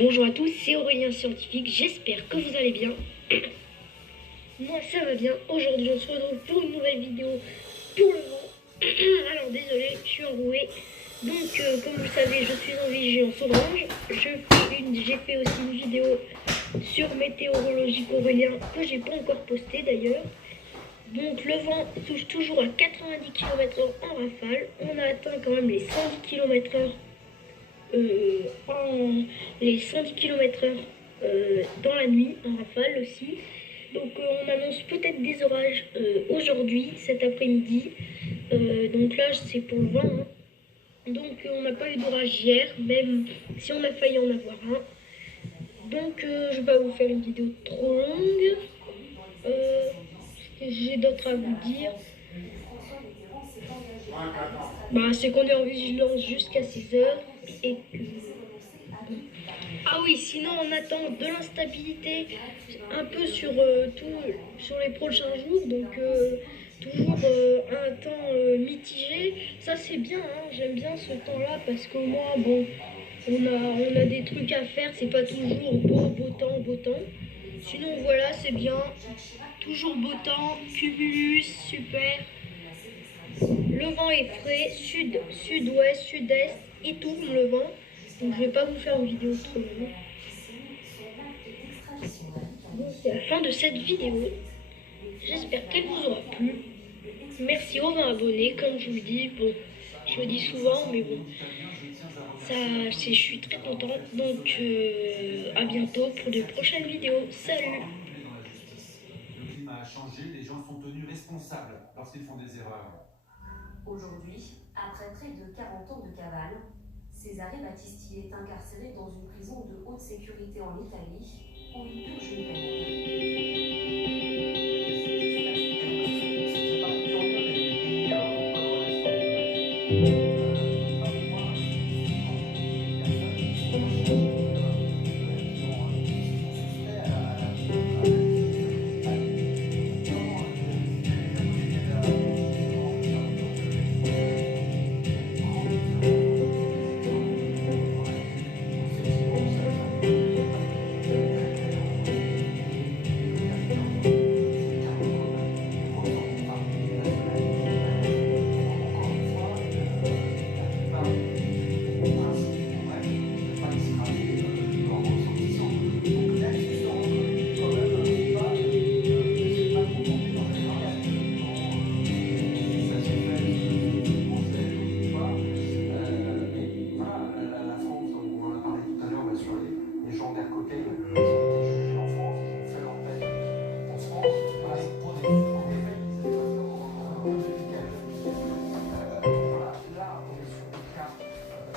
Bonjour à tous, c'est Aurélien Scientifique, j'espère que vous allez bien. Moi ça va bien, aujourd'hui on se retrouve pour une nouvelle vidéo pour le vent. Alors désolé, je suis enrouée. Donc comme vous le savez, je suis en vigilance orange. J'ai fait aussi une vidéo sur météorologique Aurélien que j'ai pas encore postée d'ailleurs. Donc le vent touche toujours à 90 km/h en rafale. On a atteint quand même les 110 km/h. Les 110 km/h dans la nuit, en rafale aussi. Donc on annonce peut-être des orages aujourd'hui, cet après-midi. Donc là c'est pour le vent. Hein. Donc on n'a pas eu d'orage hier, même si on a failli en avoir un. Donc je vais pas vous faire une vidéo trop longue. Ce que j'ai d'autre à vous dire, c'est qu'on est en vigilance jusqu'à 6h et que... Ah oui, sinon on attend de l'instabilité un peu sur sur les prochains jours, donc toujours un temps mitigé. Ça c'est bien, hein, j'aime bien ce temps-là parce qu'au moins bon, on a des trucs à faire, c'est pas toujours beau temps, beau temps. Sinon voilà, c'est bien, toujours beau temps, cumulus, super. Le vent est frais, sud, sud-ouest, sud-est, il tourne le vent. Donc je vais pas vous faire une vidéo trop longue. Donc c'est la fin de cette vidéo. J'espère qu'elle vous aura plu. Merci aux 20 abonnés, comme je vous le dis. Bon, je le dis souvent, mais bon, je suis très contente. Donc à bientôt pour de prochaines vidéos. Salut! Le climat a changé, les gens sont tenus responsables lorsqu'ils font des erreurs. Aujourd'hui, après près de 40 ans de cavale, Cesare Battisti est incarcéré dans une prison de haute sécurité en Italie où il purge une peine.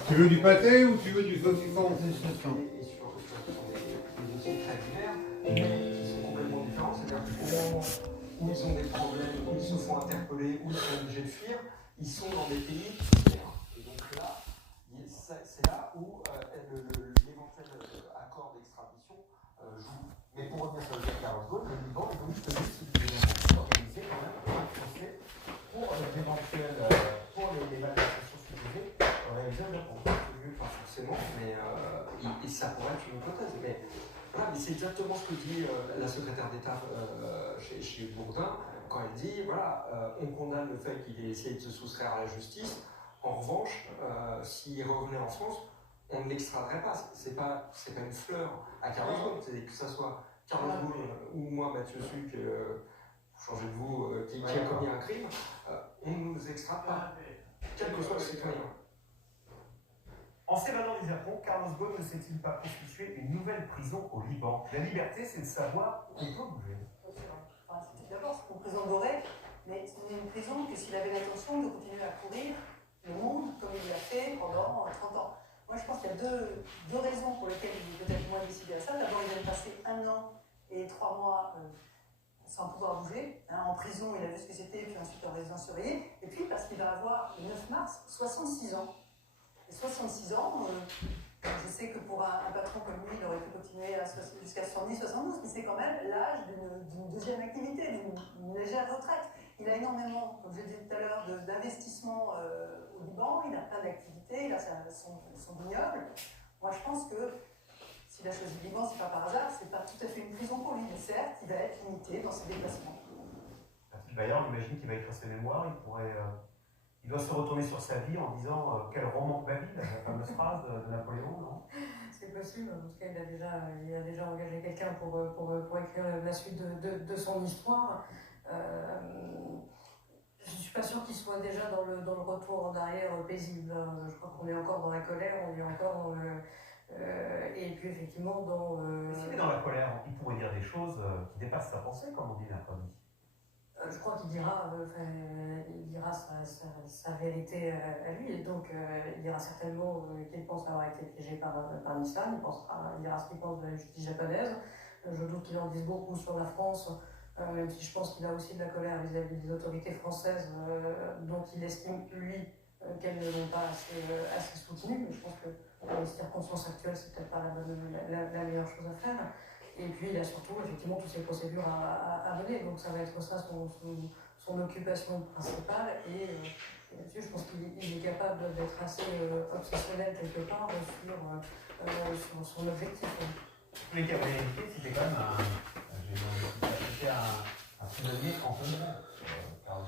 Tu veux du pâté ou tu veux du saucisson? Et sur des dossiers très divers, qui sont complètement différents, c'est-à-dire qu'au moment où ils ont des problèmes, où ils se font interpeller, où ils sont obligés de fuir, ils sont dans des pays tiers. Et donc là, c'est là où l'éventuel accord d'extradition joue. Mais pour revenir sur le cas Carlos Ghosn, le Liban est donc tenu d'organiser quand même un procès pour l'éventuel, pour les malversations supposées réalisées au Japon. Pas forcément, mais et ça pourrait être une hypothèse. Mais voilà, mais c'est exactement ce que dit la secrétaire d'État chez Bourdin quand elle dit voilà, on condamne le fait qu'il ait essayé de se soustraire à la justice. En revanche, s'il revenait en France, on ne l'extraderait pas. C'est pas une fleur à Carlos Ghosn. C'est que ça soit Carlos Ghosn ou moi, Mathieu Suc, changer de vous, qui a commis un crime, on ne nous extrade pas, quel que soit le citoyen. En s'évadant du Japon, Carlos Ghosn ne s'est-il pas constitué une nouvelle prison au Liban? La liberté, c'est de savoir qu'on peut bouger. C'était d'abord une prison dorée, mais c'était une prison que s'il avait l'intention de continuer à courir le monde comme il l'a fait pendant 30 ans. Moi, je pense qu'il y a deux raisons pour lesquelles il est peut-être moins décidé à ça. D'abord, il vient de passer 1 an et 3 mois sans pouvoir bouger. En prison, il a vu ce que c'était, puis ensuite en résidence surveillée. Et puis, parce qu'il va avoir, le 9 mars, 66 ans. 66 ans, je sais que pour un patron comme lui, il aurait pu continuer jusqu'à 70, 72, mais c'est quand même l'âge d'une deuxième activité, d'une légère retraite. Il a énormément, comme je l'ai dit tout à l'heure, d'investissements au Liban, il a plein d'activités, il a son vignoble. Moi, je pense que s'il a choisi le Liban, c'est pas par hasard, c'est pas tout à fait une prison pour lui, mais certes, il va être limité dans ses déplacements. D'ailleurs, on imagine qu'il va écrire ses mémoires, il doit se retourner sur sa vie en disant quel roman ma vie, la fameuse phrase de Napoléon, non? C'est possible, en tout cas il a déjà engagé quelqu'un pour écrire la suite de son histoire. Je ne suis pas sûre qu'il soit déjà dans le retour en arrière paisible. Je crois qu'on est encore dans la colère, on est encore et puis effectivement S'il est dans la colère, il pourrait dire des choses qui dépassent sa pensée, comme on dit mercredi. Je crois qu'il dira, sa vérité à lui, et donc il dira certainement qu'il pense avoir été piégé par l'islam, il dira ce qu'il pense de la justice japonaise. Je doute qu'il en dise beaucoup sur la France, même si je pense qu'il a aussi de la colère vis-à-vis des autorités françaises, dont il estime, lui, qu'elles ne l'ont pas assez soutenu, mais je pense que dans les circonstances actuelles, c'est peut-être pas la meilleure chose à faire. Et puis il a surtout effectivement toutes ces procédures à mener, donc ça va être ça son occupation principale. Et là-dessus, je pense qu'il est capable d'être assez obsessionnel quelque part sur son objectif. Mais qui avait évité, c'était quand même un prisonnier en Congo. Non?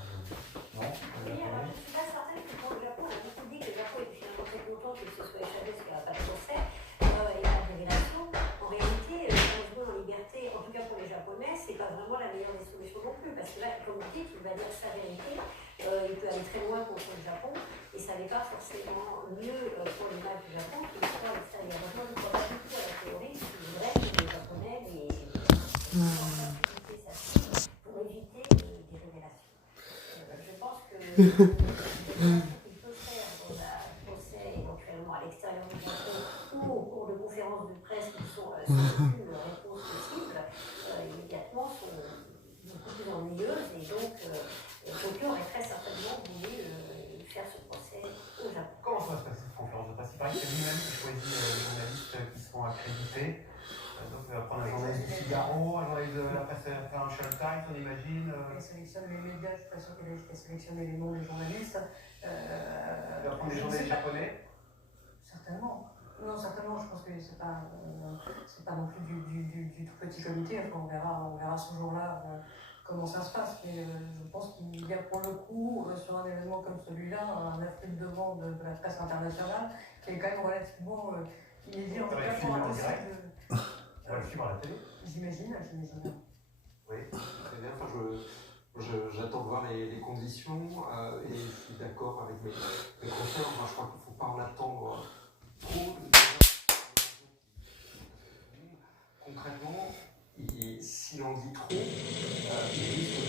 Oui, alors je ne suis pas certaine que pour le Japon, on a beaucoup dit que le Japon était finalement très content qu'il se soit échappé, ce qu'il n'y a pas de procès et pas de révélation. En réalité, l'engagement en liberté, en tout cas pour les Japonais, c'est pas vraiment la meilleure des solutions non plus, parce que là, comme vous dites, il va dire sa vérité, il peut aller très loin contre le Japon, et ça n'est pas forcément mieux pour l'image du Japon qu'il soit à l'extérieur. Moi, je ne crois pas du tout à la théorie, c'est vrai que les Japonais, pour éviter des révélations. Je pense que il peut faire dans un procès éventuellement à l'extérieur du Japon ou au cours de conférences de presse qui sont sans aucune réponse possible, immédiatement sont beaucoup plus ennuyeuses, et donc Tokyo aurait très certainement voulu faire ce procès au Japon. Comment ça va se passer cette conférence de presse? Il paraît que c'est lui-même qui choisit les journalistes qui seront accrédités. Donc il va prendre un journaliste du Figaro, un journaliste de la presse Financial Times, on imagine. Il sélectionne les médias, je ne suis pas sûre qu'il ait sélectionné les noms des journalistes. Il va prendre des journalistes japonais. Certainement. Non, certainement, je pense que c'est pas non plus du tout petit comité. Enfin, on verra ce jour-là comment ça se passe. Mais je pense qu'il y a pour le coup, sur un événement comme celui-là, un afflux de demande de la presse internationale qui est quand même relativement inédit. En tout cas, pour un dossier de... On va le suivre à la télé. J'imagine. Oui. Très bien. Enfin, j'attends de voir les conditions et je suis d'accord avec mes confrères. Moi, je crois qu'il ne faut pas en attendre trop. Concrètement, s'il en dit trop, il risque de